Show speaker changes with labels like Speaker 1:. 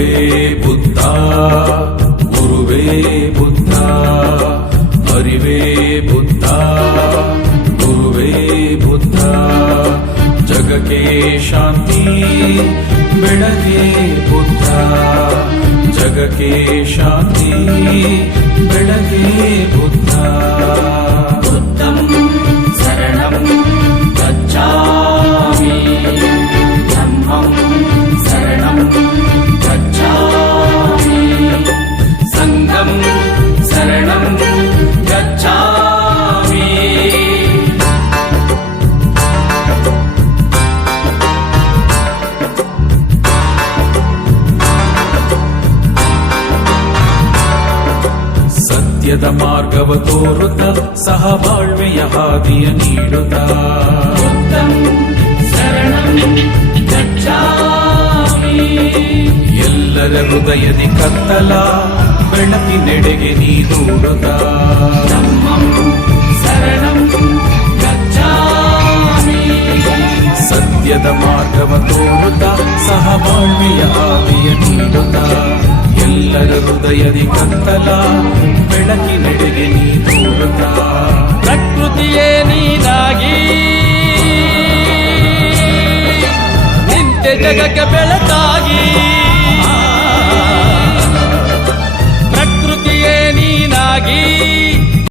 Speaker 1: गुरुवे बुद्धा गुरुवे
Speaker 2: बुद्धा हरिवे बुद्धा गुरुवे बुद्धा जगके शान्ति बेडके बुद्धा जगके शान्ति बेडके बुद्धा।
Speaker 1: ಸತ್ಯದ ಮಾರ್ಗವ ತೋರುತ್ತ ಸಹಬಾಳ್ವೆಯ ಹಾದಿಯ ನೀಡುತ್ತ. ಎಲ್ಲರ ಹೃದಯದಿ ಕತ್ತಲ ಬೆಳಕಿನೆಡೆಗೆ ನೀ ದೂಡುತ್ತ. ಸತ್ಯದ ಮಾರ್ಗವ ತೋರುತ್ತ ಸಹಬಾಳ್ವೆಯ ಹಾದಿಯ ನೀಡುತ್ತ. ಎಲ್ಲರ ಹೃದಯದಿ ಕತ್ತಲ
Speaker 3: ಜಗಕ್ಕೆ ಬೆಳಕಾಗಿ